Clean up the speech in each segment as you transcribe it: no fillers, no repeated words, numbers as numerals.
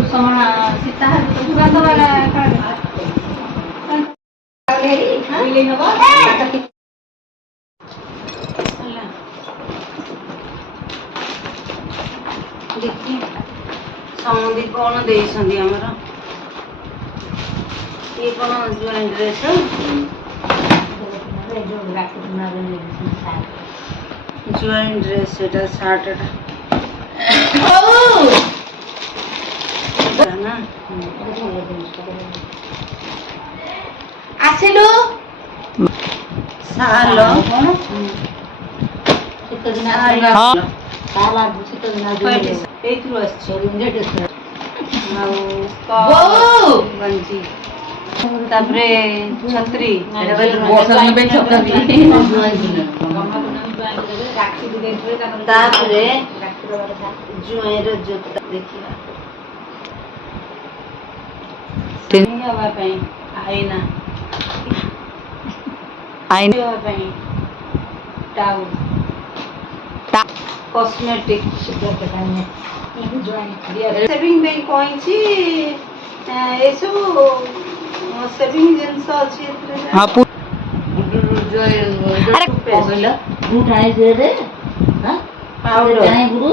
सुषमा सीता तो पूरा तो वाला देखी समुदी कौन दे आमर ये कौन ज्वाइंट ड्रेस ज्वाइंट ड्रेस एटा शर्ट ना आसिलु सालो गंजी तापरे छतरी तापरे जुआईर जोता देखिया आईना टाउ कॉस्मेटिक सेविंग दे कोइची ए सब सेविंग जिंस अछि हां अरे बोला गुड आए रे हां पाउडर जाने गुरु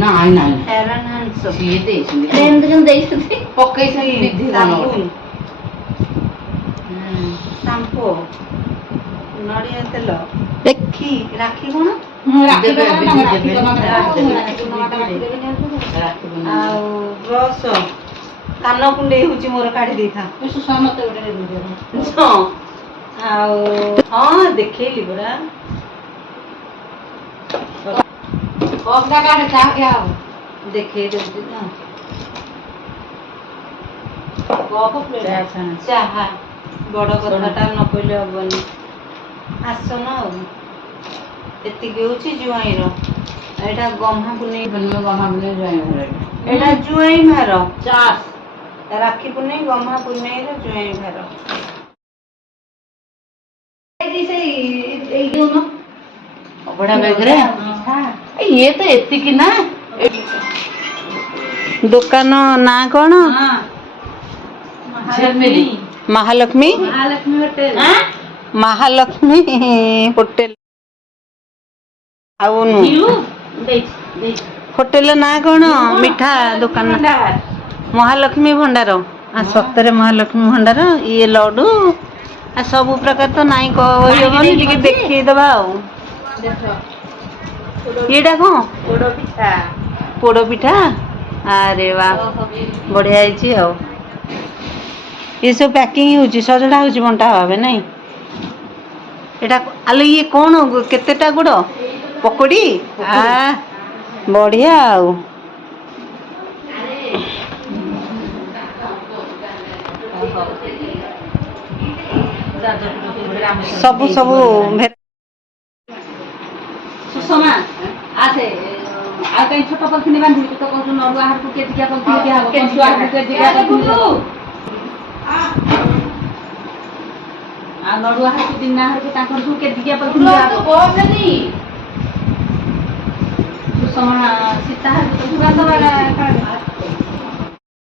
ना आई ना हेयर एंड हैंड्स ये दे केंद्रन देइसथि पक्कै छ विधि साबुन शैम्पू नड़िया तेल देखी राखी कोन राखी ब्रश कान कुंडे होची मोर काढी देथा समते गोटे हाँ देखेली बरा कपड़ा काटे चा क्या देखे देती ना कप प्लेट चाहा बड़ कथाटा न कहले हबनी आसन एतिके होची जुआईर एटा गम्हा पुनै बनमे गमा बने जाय एटा जुआई भार चास राखी पुनै गम्हा पुनै रे जुआई भार बड़ा बेगरे ये तो एति की ना दुकान ना कौन झरमेरी महालक्ष्मी महालक्ष्मी होटल महालक्ष्मी होटल आउनु होटल ना कौन मिठा दुकान महालक्ष्मी भंडार आ सतरे महालक्ष्मी भंडार ये लड्डू आ सब प्रकार तो नाई कहबनी टिके देखि दबा येटा कौन पोड़ पिठा अरे वाह बढ़िया आइछि आ ये सब पैकिंग होची सजड़ा होची बंटा हबे नहीं एटा आले ये कौन केतेटा गुड़ पकोड़ी आ बढ़िया आ सबु सबु सुषमा आसे आ कहीं छोटा पलथिनी बांधी तो कहू नरुआ हार को के दिया पलथिनी दिया हो कंसुआ हार को दिया पलथिनी आ नरुआ हार को दिना हार को ताकर को के दिया पलथिनी दिया तो बोलनी सुषमा सीता हार को पूरा तो वाला